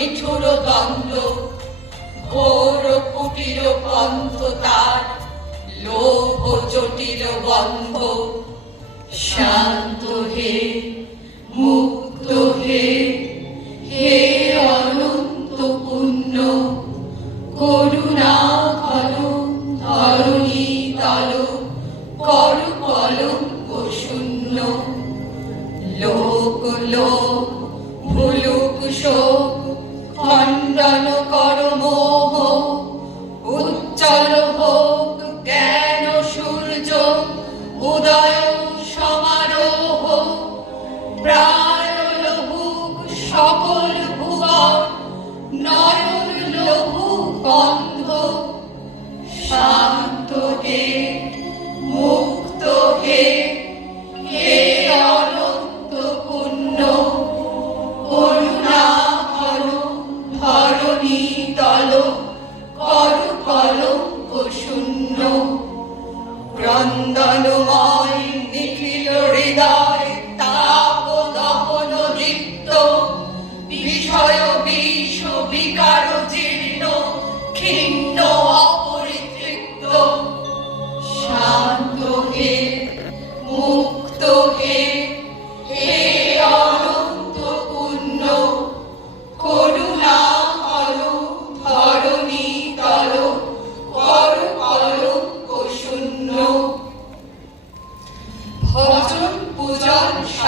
নিঠুর দ্বন্দ্ব ঘোর কুটির পন্থ তার লোভ জটিল বন্ধ শান্ত হে মুখ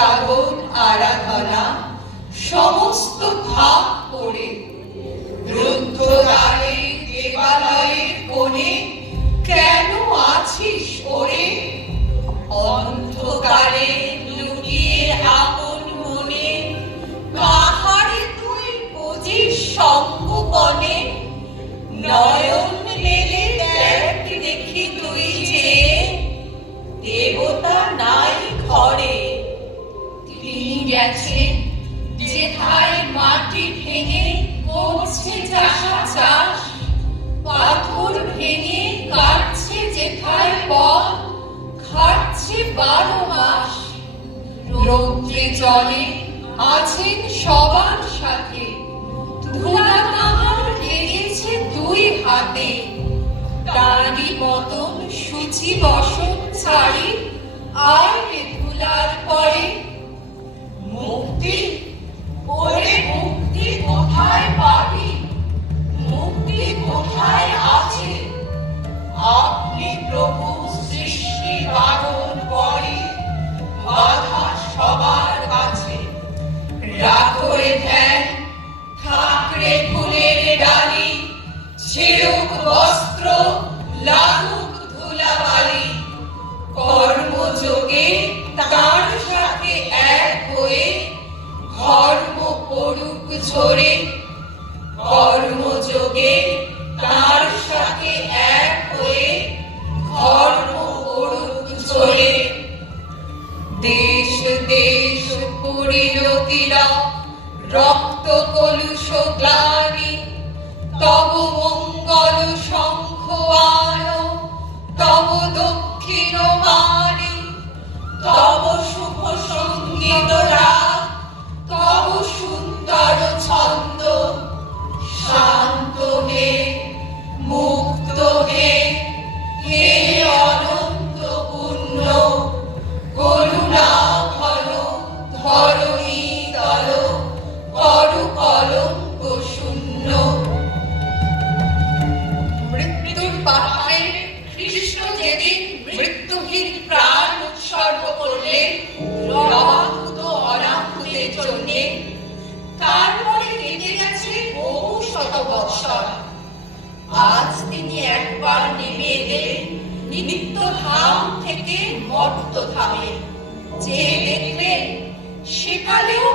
সাগর আরাধনা সমস্ত বারো মাস রৌদ্রে জলে আছেন সবার সাথে। ধুলা তাহার দুই হাতে। তারই মতন সুচি বসন ছাড়ি, আর ধুলার পরে বস্ত্র লাগুক ধুলাবালি। কর্মযোগে তার সাথে এক হয়ে ধর্ম পড়ুক ঝরে। কর্মযোগে তার সাথে এক হয়ে ধর্ম পড়ুক ঝরে। দেশ দেশ পরিণতিরা তিরা রক্ত কলুষ গ্লানি তব মঙ্গল কর শঙ্খ তব দক্ষিণ তব শুভ সংগীত তব সুন্দর ছন্দ। অর্থ ধামের যে দেখবে সেকালেও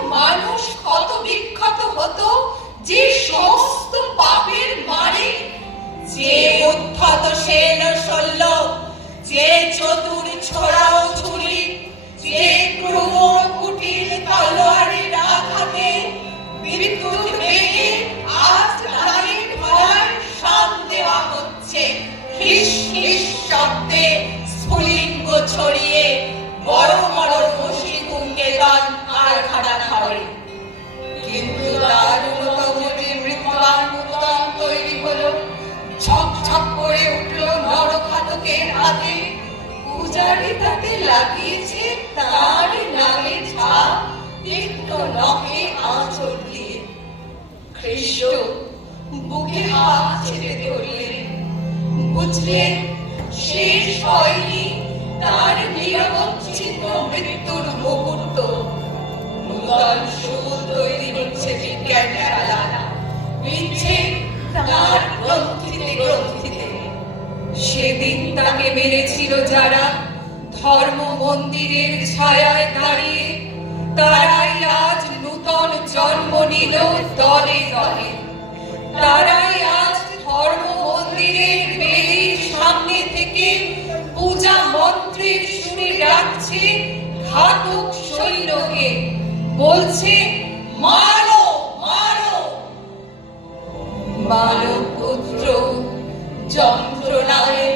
পূজারিতাতে লাগিয়েছে তার নামে ঝাপ তীক্ষ্ণ নখে আঁচল দিয়ে। খ্রিস্ট, বুকে হাত চেপে ধরলেন। বুঝলেন, শেষ হয়নি তার নিরবচ্ছিন্ন মৃত্যুর মুহূর্ত। নূতন সুল তৈরি হচ্ছে বিজ্ঞান খেলা মিলছে তার গ্রন্থিতে গ্রন্থিতে। সেদিন তাকে মেরেছিল যারা ধর্ম মন্দিরের ছায়ায় দাঁড়িয়ে তারাই আজ নূতন জন্ম নিল দলে দলে। তারাই আজ ধর্ম মন্দিরের বেদির সামনে থেকে পূজা মন্ত্রের সুরে ডাকছে ঘাতক সৈন্যকে। বলছে, মারো মারো। মানব পুত্র, যন্ত্রণায়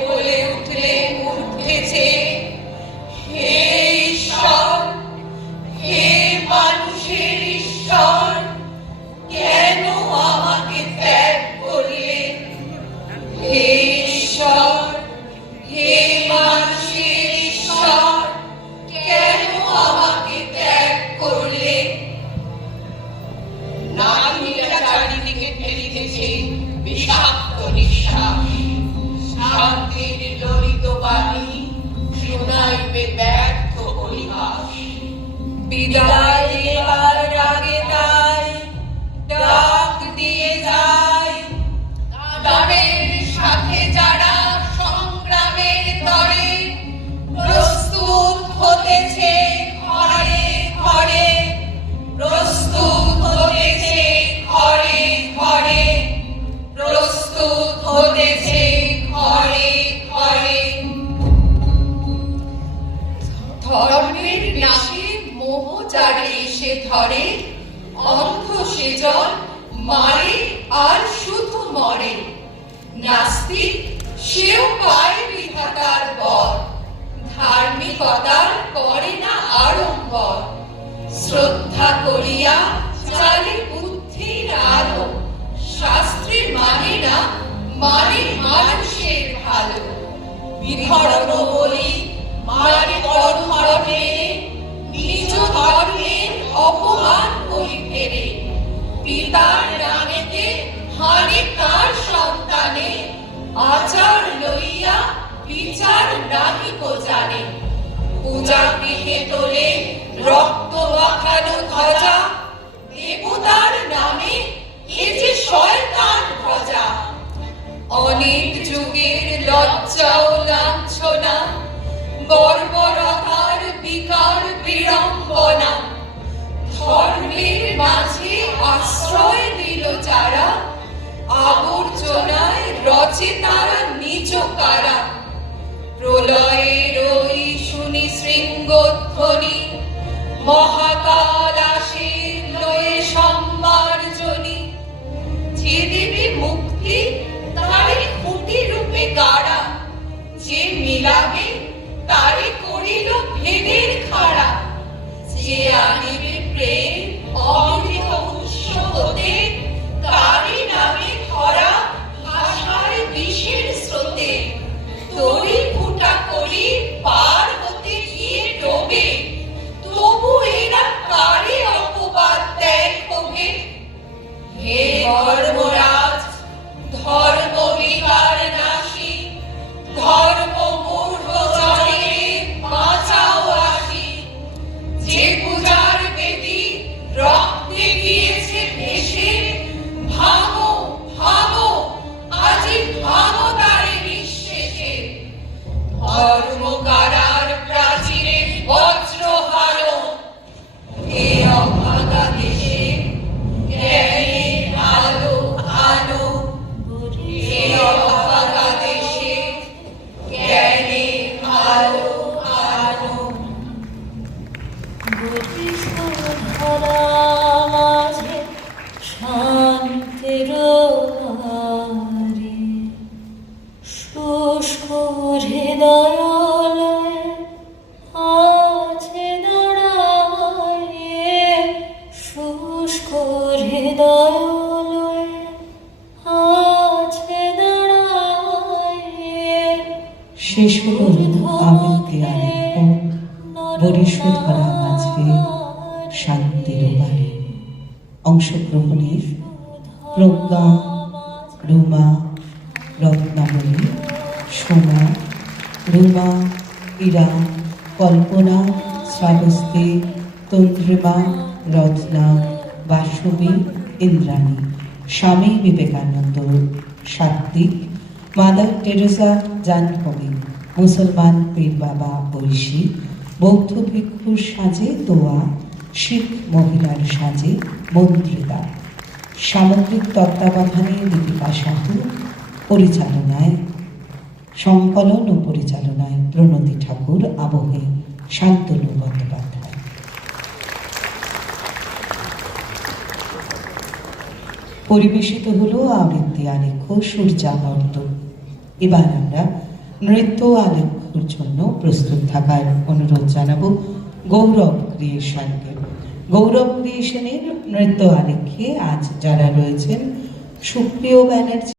ব্যর্থ পরিহাস বিদায় জানে। পূজা গৃহে তোলে, রক্ত মাখানো ধ্বজা। দেবতার নামে এ যে শয়তান ভজা অনেক যুগের লজ্জা ও লাঞ্ছনা বর্বরতার বিকার বিড়ম্বনা। ধর্মের মাঝে আশ্রয় দিল যারা, আবর্জনায় রচে তারা নিজ কারা। প্রলয়ের যে দেবী মুক্তি তারে খুঁটি রূপে গাড়া যে মিলাবে তারে করিল ভেদের খাড়া। যে আনিবে প্রেম অমৃত অংশগ্রহণের প্রজ্ঞা রুমা, রত্নাবলী, সোনা, রুমা, ইরা, কল্পনা, শ্রাবস্তি, তন্দ্রিমা, রত্না বাসবী ইন্দ্রাণী, স্বামী বিবেকানন্দ, সাত্বিক, মাদার টেরেসা জাহ্নবী মুসলমান পীর বাবা ঐশী, বৌদ্ধ ভিক্ষুর সাজে তোয়া শিখ মহিলার সাজে মন্ত্রিতা। সামগ্রিক তত্ত্বাবধানে দীপিকা সাহু, পরিচালনায় সংকলন ও পরিচালনায় প্রণতি ঠাকুর, আবহে শান্তনু বন্দ্যোপাধ্যায়। পরিবেশিত হলো আবৃত্তি আলেখ্য, সূর্যাবর্ত। এবার আমরা নৃত্য আলেখ্যর জন্য প্রস্তুত থাকার অনুরোধ জানাব গৌরব ক্রিয়েশনকে গৌরব ক্রিয়েশনের নৃত্য আলেখ্যে আজ যারা রয়েছেন সুপ্রিয় ব্যানার্জি